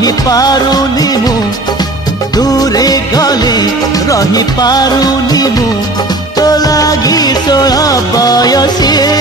रही पारुनी मु दूरे गले रही पारुनी मु तो लागी 16 बयसी